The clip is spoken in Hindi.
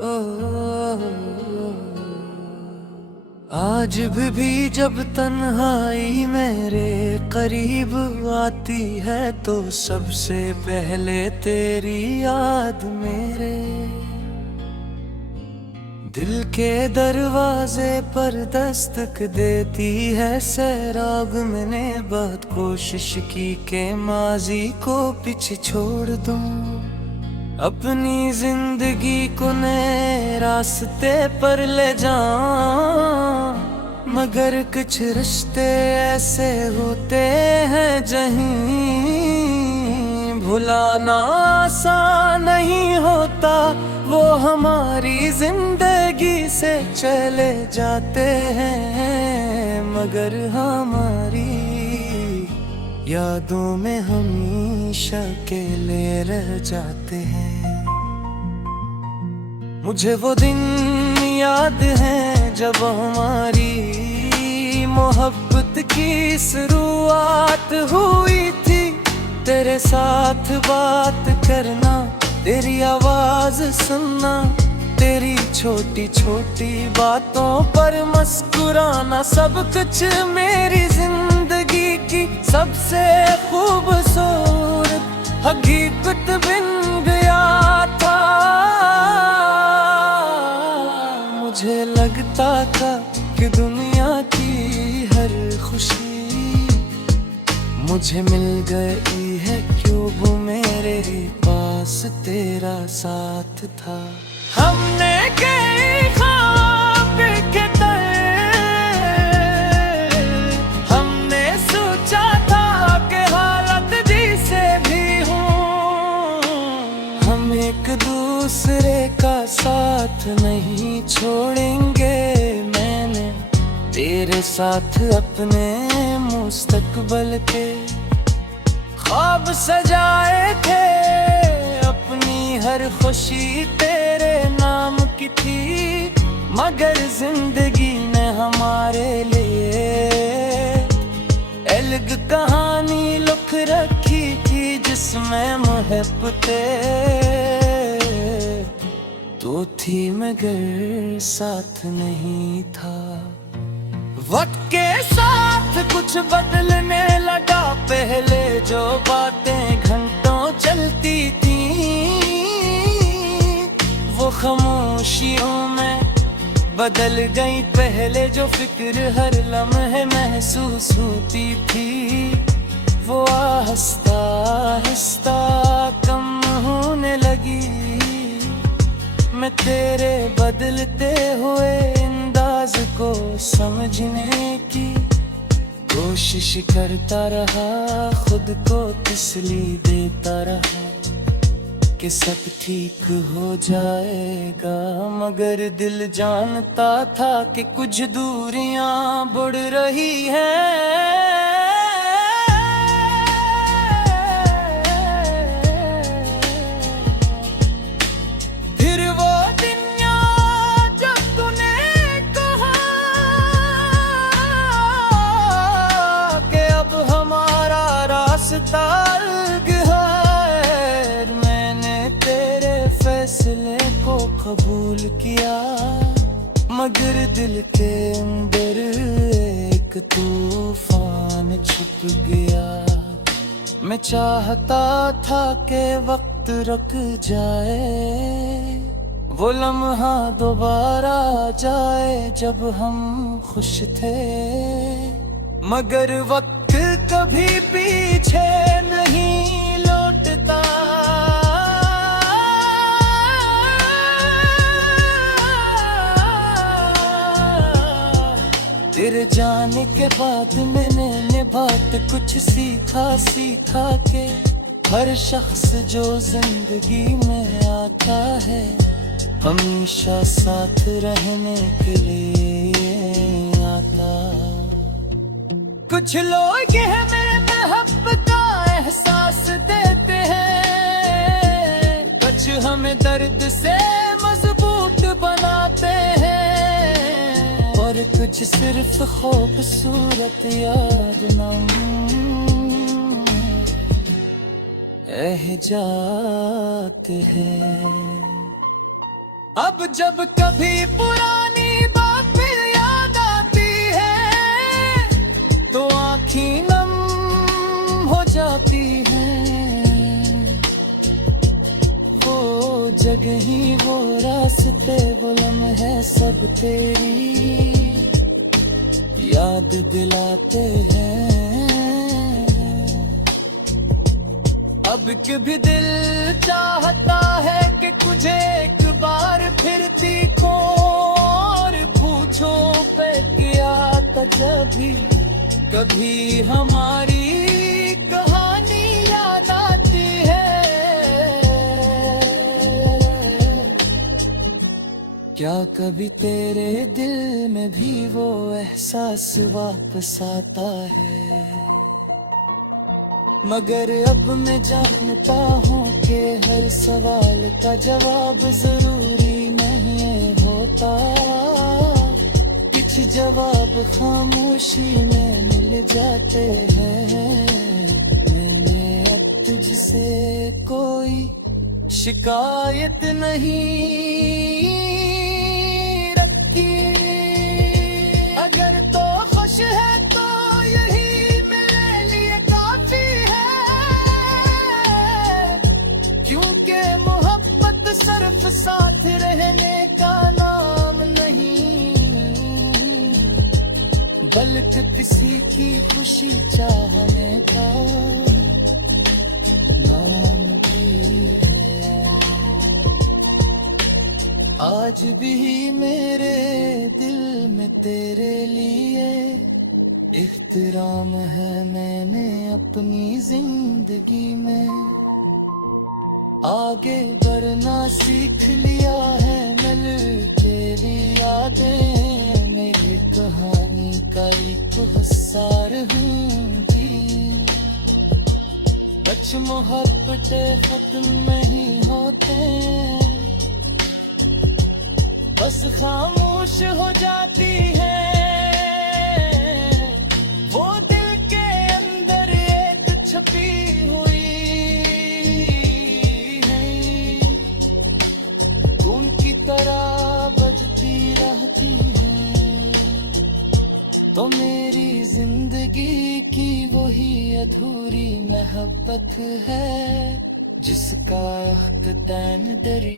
ओ, आज भी जब तन्हाई मेरे करीब आती है तो सबसे पहले तेरी याद मेरे दिल के दरवाजे पर दस्तक देती है सैराग। मैंने बहुत कोशिश की कि माजी को पीछे छोड़ दूं, अपनी जिंदगी को नए रास्ते पर ले जाऊं, मगर कुछ रिश्ते ऐसे होते हैं जहीं भुलाना आसान नहीं होता। वो हमारी जिंदगी से चले जाते हैं मगर हमारी यादों में हमेशा अकेले रह जाते हैं। मुझे वो दिन याद है जब हमारी मोहब्बत की शुरुआत हुई थी। तेरे साथ बात करना, तेरी आवाज सुनना, तेरी छोटी छोटी बातों पर मुस्कुराना, सब कुछ मेरी जिंदगी की सबसे खूबसूरत हकीकत बन गया था। मुझे लगता था कि दुनिया की हर खुशी मुझे मिल गई है, क्यों वो मेरे पास तेरा साथ था। हमने कई ख्वाब के हमने सोचा था कि हालत जिसे भी हूँ, हम एक दूसरे का साथ नहीं छोड़ेंगे। मैंने तेरे साथ अपने मुस्तकबल के ख्वाब सजाए थे, अपनी हर खुशी तेरे नाम की थी, मगर जिंदगी ने हमारे लिए अलग कहानी लिख रखी थी, जिसमें मोहब्बतें तो थी मगर साथ नहीं था। वक्त के साथ कुछ बदलने लगा, पहले जो बातें घंटों चलती थी वो खामोशियों में बदल गई। पहले जो फिक्र हर लम्हे महसूस होती थी वो आहिस्ता आहिस्ता कम होने लगी। मैं तेरे बदलते हुए अंदाज को समझने की कोशिश करता रहा, खुद को तसल्ली देता रहा कि सब ठीक हो जाएगा, मगर दिल जानता था कि कुछ दूरियां बढ़ रही हैं। मैंने तेरे फैसले को कबूल किया, मगर दिल के अंदर एक तूफान छुप गया। मैं चाहता था कि वक्त रुक जाए, वो लम्हा दोबारा आ जाए जब हम खुश थे, मगर वक्त कभी पीछे नहीं लौटता। तेरे जाने के बाद मैंने बहुत कुछ सीखा के हर शख्स जो जिंदगी में आता है हमेशा साथ रहने के लिए आता। कुछ लोग हमें मोहब्बत का एहसास देते हैं, कुछ हमें दर्द से मजबूत बनाते हैं, और कुछ सिर्फ खूबसूरत याद रह जाते हैं। अब जब कभी पुरानी बातें याद आती है तो आँखें नम हो जाती हैं। वो जगह ही, वो रास्ते, वो लम्हे सब तेरी याद दिलाते हैं। अब कि भी दिल चाहता है कि तुझे एक बार फिर तीखो और पूछो पे क्या था जब भी कभी हमारी कहानी याद आती है। क्या कभी तेरे दिल में भी वो एहसास वापस आता है? मगर अब मैं जानता हूँ कि हर सवाल का जवाब जरूरी नहीं होता। कुछ जवाब खामोशी में मिल जाते हैं। मैंने अब तुझसे कोई शिकायत नहीं रखी। अगर तो खुश है तो यही मेरे लिए काफी है, क्योंकि मोहब्बत सिर्फ साथ रहने का नाम नहीं, बल्कि किसी की खुशी चाहने का नाम भी है। आज भी मेरे दिल में तेरे लिए एहतराम है। मैंने अपनी जिंदगी में आगे बढ़ना सीख लिया है। मिल के लिया दे मेरी कहानी का एक हिस्सार हूँ कि बच मोहब्बते खत्म नहीं होते, बस खामोश हो जाती है। वो दिल के अंदर एक छपी हुई है, उनकी तरह बजती रहती है। तो मेरी जिंदगी की वही अधूरी मोहब्बत है जिसका अख्ताम दरी